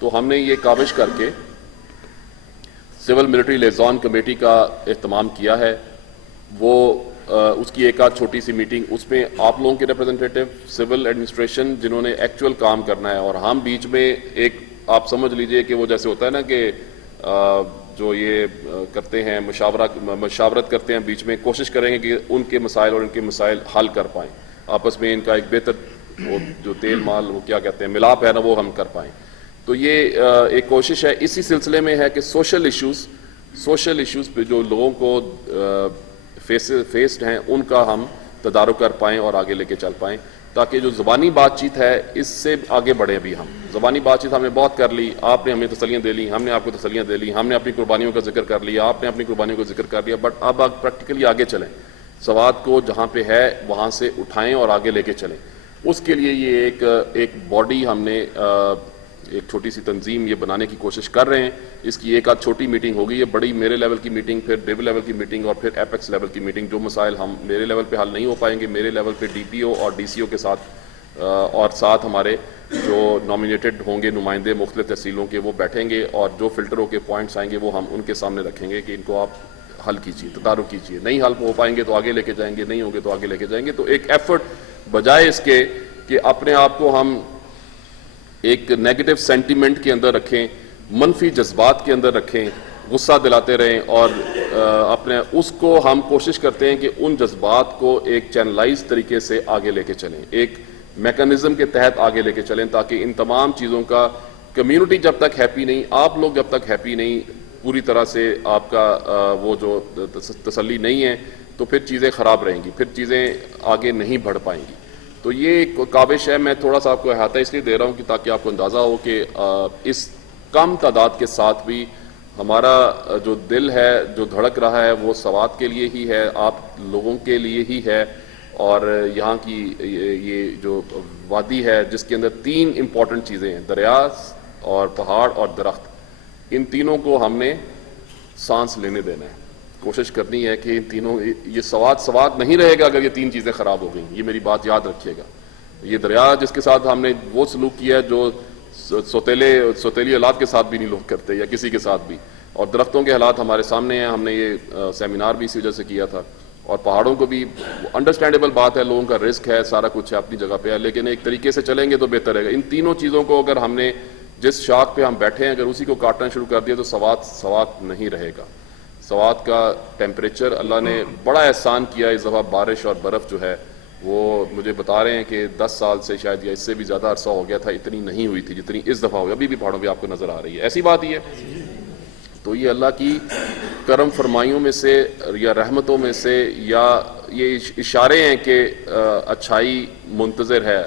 تو ہم نے یہ کاوش کر کے سول ملٹری لیزون کمیٹی کا اہتمام کیا ہے. وہ اس کی ایک آدھ چھوٹی سی میٹنگ, اس میں آپ لوگوں کے ریپرزنٹیٹو, سول ایڈمنسٹریشن جنہوں نے ایکچوئل کام کرنا ہے, اور ہم بیچ میں ایک آپ سمجھ لیجئے کہ وہ جیسے ہوتا ہے نا کہ جو یہ کرتے ہیں مشاورت کرتے ہیں, بیچ میں کوشش کریں گے کہ ان کے مسائل اور ان کے مسائل حل کر پائیں, آپس میں ان کا ایک بہتر وہ جو تیل مال وہ کیا کہتے ہیں ملاپ ہے نا وہ ہم کر پائیں. تو یہ ایک کوشش ہے. اسی سلسلے میں ہے کہ سوشل ایشوز پہ جو لوگوں کو فیسڈ ہیں ان کا ہم تدارک کر پائیں اور آگے لے کے چل پائیں, تاکہ جو زبانی بات چیت ہے اس سے آگے بڑھیں. بھی ہم زبانی بات چیت ہم نے بہت کر لی, آپ نے ہمیں تسلیاں دے لی, ہم نے آپ کو تسلیاں دے لی, ہم نے اپنی قربانیوں کا ذکر کر لیا, آپ نے اپنی قربانیوں کا ذکر کر لیا, بٹ اب پریکٹیکلی آگے چلیں, سوات کو جہاں پہ ہے وہاں سے اٹھائیں اور آگے لے کے چلیں. اس کے لیے یہ ایک باڈی ہم نے ایک چھوٹی سی تنظیم یہ بنانے کی کوشش کر رہے ہیں. اس کی ایک آدھ چھوٹی میٹنگ ہوگی, یہ بڑی میرے لیول کی میٹنگ, پھر ڈیو لیول کی میٹنگ, اور پھر ایپیکس لیول کی میٹنگ. جو مسائل ہم میرے لیول پہ حل نہیں ہو پائیں گے, میرے لیول پہ ڈی پی او اور ڈی سی او کے ساتھ اور ساتھ ہمارے جو نامینیٹڈ ہوں گے نمائندے مختلف تحصیلوں کے, وہ بیٹھیں گے اور جو فلٹروں کے پوائنٹس آئیں گے وہ ہم ان کے سامنے رکھیں گے کہ ان کو آپ حل کیجیے, تدارک کیجیے. نہیں حل ہو پائیں گے تو آگے لے کے جائیں گے, نہیں ہوں گے تو آگے لے کے جائیں گے. تو ایک ایفرٹ بجائے اس کے کہ اپنے آپ کو ہم ایک نیگیٹو سینٹیمنٹ کے اندر رکھیں, منفی جذبات کے اندر رکھیں, غصہ دلاتے رہیں, اور اپنے اس کو ہم کوشش کرتے ہیں کہ ان جذبات کو ایک چینلائز طریقے سے آگے لے کے چلیں, ایک میکانزم کے تحت آگے لے کے چلیں, تاکہ ان تمام چیزوں کا کمیونٹی جب تک ہیپی نہیں, آپ لوگ جب تک ہیپی نہیں پوری طرح سے, آپ کا وہ جو تسلی نہیں ہے, تو پھر چیزیں خراب رہیں گی, پھر چیزیں آگے نہیں بڑھ پائیں گی. تو یہ ایک کاوش ہے. میں تھوڑا سا آپ کو احاطہ اس لیے دے رہا ہوں کہ تاکہ آپ کو اندازہ ہو کہ اس کم تعداد کے ساتھ بھی ہمارا جو دل ہے, جو دھڑک رہا ہے, وہ سوات کے لیے ہی ہے, آپ لوگوں کے لیے ہی ہے. اور یہاں کی یہ جو وادی ہے جس کے اندر 3 امپورٹنٹ چیزیں ہیں, دریا اور پہاڑ اور درخت, ان تینوں کو ہم نے سانس لینے دینا ہے. کوشش کرنی ہے کہ ان تینوں, یہ سوات نہیں رہے گا اگر یہ 3 چیزیں خراب ہو گئیں. یہ میری بات یاد رکھیے گا. یہ دریا جس کے ساتھ ہم نے وہ سلوک کیا ہے جو سوتیلی اولاد کے ساتھ بھی نہیں لوگ کرتے, یا کسی کے ساتھ بھی, اور درختوں کے حالات ہمارے سامنے ہیں. ہم نے یہ سیمینار بھی اسی وجہ سے کیا تھا. اور پہاڑوں کو بھی انڈرسٹینڈیبل بات ہے, لوگوں کا رسک ہے, سارا کچھ ہے, اپنی جگہ پہ ہے, لیکن ایک طریقے سے چلیں گے تو بہتر رہے گا. ان تینوں چیزوں کو اگر ہم نے جس شاخ پہ ہم بیٹھے ہیں اگر اسی کو کاٹنا شروع کر دیا تو سوات نہیں رہے گا. سوات کا ٹیمپریچر اللہ نے بڑا احسان کیا اس دفعہ, بارش اور برف جو ہے وہ مجھے بتا رہے ہیں کہ 10 سال سے شاید یا اس سے بھی زیادہ عرصہ ہو گیا تھا, اتنی نہیں ہوئی تھی جتنی اس دفعہ ہوئی. ابھی بھی پہاڑوں پہ آپ کو نظر آ رہی ہے, ایسی بات ہی ہے. تو یہ اللہ کی کرم فرمائیوں میں سے یا رحمتوں میں سے, یا یہ اشارے ہیں کہ اچھائی منتظر ہے,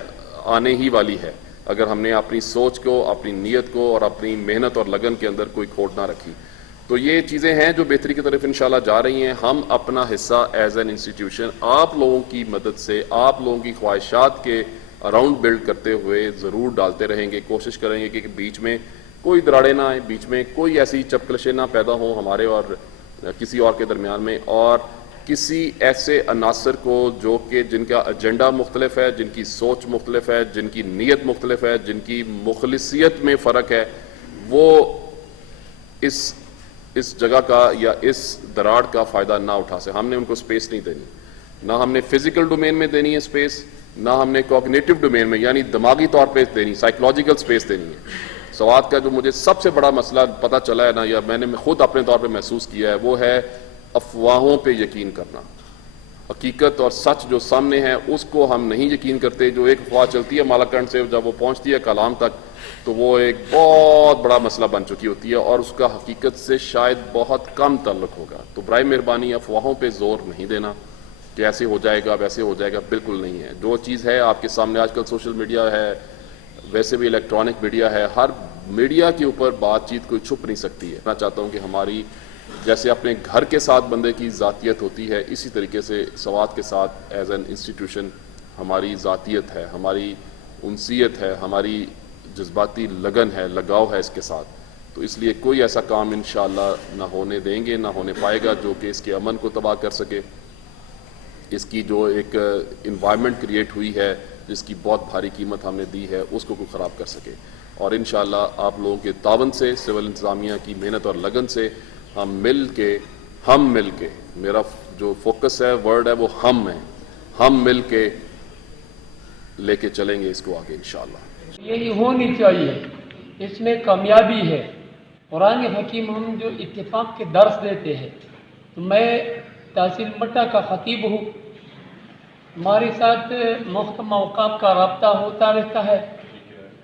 آنے ہی والی ہے, اگر ہم نے اپنی سوچ کو, اپنی نیت کو اور اپنی محنت اور لگن کے اندر کوئی کھوٹ نہ رکھی. تو یہ چیزیں ہیں جو بہتری کی طرف انشاءاللہ جا رہی ہیں. ہم اپنا حصہ ایز این انسٹیٹیوشن آپ لوگوں کی مدد سے, آپ لوگوں کی خواہشات کے اراؤنڈ بلڈ کرتے ہوئے ضرور ڈالتے رہیں گے. کوشش کریں گے کہ بیچ میں کوئی دراڑیں نہ آئیں, بیچ میں کوئی ایسی چپکلشیں نہ پیدا ہوں ہمارے اور کسی اور کے درمیان میں, اور کسی ایسے عناصر کو جو کہ جن کا ایجنڈا مختلف ہے, جن کی سوچ مختلف ہے, جن کی نیت مختلف ہے, جن کی مخلصیت میں فرق ہے, وہ اس جگہ کا یا اس دراڑ کا فائدہ نہ اٹھا سکے. ہم نے ان کو سپیس نہیں دینی, نہ ہم نے فزیکل ڈومین میں دینی ہے سپیس, نہ ہم نے کوگنیٹو ڈومین میں یعنی دماغی طور پہ دینی, سائیکولوجیکل سپیس دینی ہے. سوات کا جو مجھے سب سے بڑا مسئلہ پتہ چلا ہے نا, یا میں نے خود اپنے طور پہ محسوس کیا ہے, وہ ہے افواہوں پہ یقین کرنا. حقیقت اور سچ جو سامنے ہے اس کو ہم نہیں یقین کرتے. جو ایک افواہ چلتی ہے مالاکنڈ سے, جب وہ پہنچتی ہے کلام تک تو وہ ایک بہت بڑا مسئلہ بن چکی ہوتی ہے, اور اس کا حقیقت سے شاید بہت کم تعلق ہوگا. تو برائے مہربانی افواہوں پہ زور نہیں دینا کہ ایسے ہو جائے گا ویسے ہو جائے گا, بالکل نہیں ہے. جو چیز ہے آپ کے سامنے, آج کل سوشل میڈیا ہے, ویسے بھی الیکٹرانک میڈیا ہے, ہر میڈیا کے اوپر بات چیت کوئی چھپ نہیں سکتی ہے. میں چاہتا ہوں کہ ہماری جیسے اپنے گھر کے ساتھ بندے کی ذاتیت ہوتی ہے, اسی طریقے سے سوات کے ساتھ ایز این انسٹیٹیوشن ہماری ذاتیت ہے, ہماری انسیت ہے, ہماری جذباتی لگن ہے, لگاؤ ہے اس کے ساتھ. تو اس لیے کوئی ایسا کام انشاءاللہ نہ ہونے دیں گے, نہ ہونے پائے گا جو کہ اس کے امن کو تباہ کر سکے. اس کی جو ایک انوائرمنٹ کریٹ ہوئی ہے جس کی بہت بھاری قیمت ہم نے دی ہے, اس کو کوئی خراب کر سکے. اور انشاءاللہ آپ لوگوں کے تعاون سے، سول انتظامیہ کی محنت اور لگن سے ہم مل کے میرا جو فوکس ہے، ورڈ ہے، وہ ہم ہے، ہم مل کے لے کے چلیں گے اس کو آگے انشاءاللہ۔ یہی ہونی چاہیے، اس میں کامیابی ہے۔ قرآن حکیم ہم جو اتفاق کے درس دیتے ہیں، تو میں تحصیل مٹا کا خطیب ہوں، ہمارے ساتھ محکمہ اوقاف کا رابطہ ہوتا رہتا ہے۔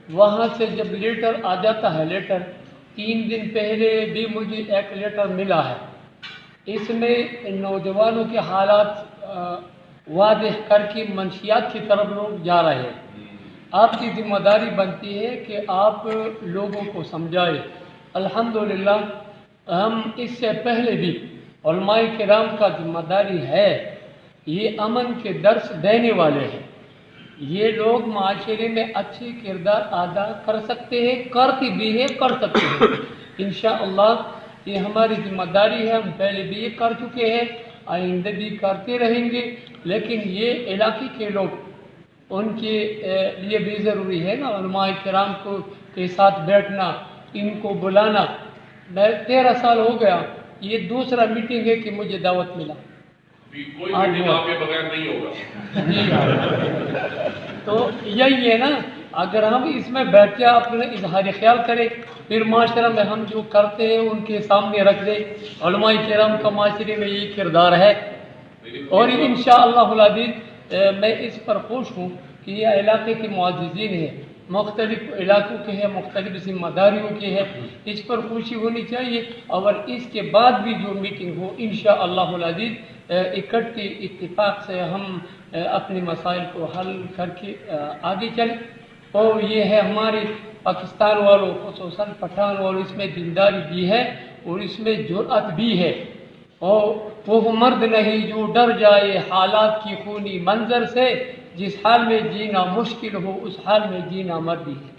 وہاں سے جب لیٹر آ جاتا ہے، لیٹر 3 دن پہلے بھی مجھے ایک لیٹر ملا ہے، اس میں نوجوانوں کے حالات واضح کر کے منشیات کی طرف لوگ جا رہے ہیں۔ آپ کی ذمہ داری بنتی ہے کہ آپ لوگوں کو سمجھائیں۔ الحمدللہ ہم اس سے پہلے بھی علماء کرام کا ذمہ داری ہے، یہ امن کے درس دینے والے ہیں، یہ لوگ معاشرے میں اچھے کردار ادا کر سکتے ہیں، کرتے بھی ہیں، کر سکتے ہیں۔ انشاءاللہ یہ ہماری ذمہ داری ہے، ہم پہلے بھی یہ کر چکے ہیں، آئندہ بھی کرتے رہیں گے، لیکن یہ علاقے کے لوگ، ان کے لیے بھی ضروری ہے نا علماء کرام کے ساتھ بیٹھنا، ان کو بلانا۔ میں 13 سال ہو گیا، یہ دوسرا میٹنگ ہے کہ مجھے دعوت ملا۔ کوئی میٹنگ آپ کے بغیر نہیں ہوگا۔ جی تو یہی ہے نا، اگر ہم اس میں بیٹھ کے اپنے اظہار خیال کریں، پھر معاشرہ میں ہم جو کرتے ہیں ان کے سامنے رکھ دیں۔ علماء کرام کا معاشرے میں یہ کردار ہے، اور انشاءاللہ العزیز میں اس پر خوش ہوں کہ یہ علاقے کے معززین ہیں، مختلف علاقوں کے ہیں، مختلف ذمہ داریوں کے ہیں، اس پر خوشی ہونی چاہیے۔ اور اس کے بعد بھی جو میٹنگ ہو انشاءاللہ العزیز اکٹھے اتفاق سے ہم اپنے مسائل کو حل کر کے آگے چلیں۔ اور یہ ہے ہمارے پاکستان والوں، خصوصاً پٹھان والوں، اس میں دینداری بھی ہے اور اس میں جرأت بھی ہے، اور وہ مرد نہیں جو ڈر جائے حالات کی خونی منظر سے، جس حال میں جینا مشکل ہو اس حال میں جینا مردی ہے۔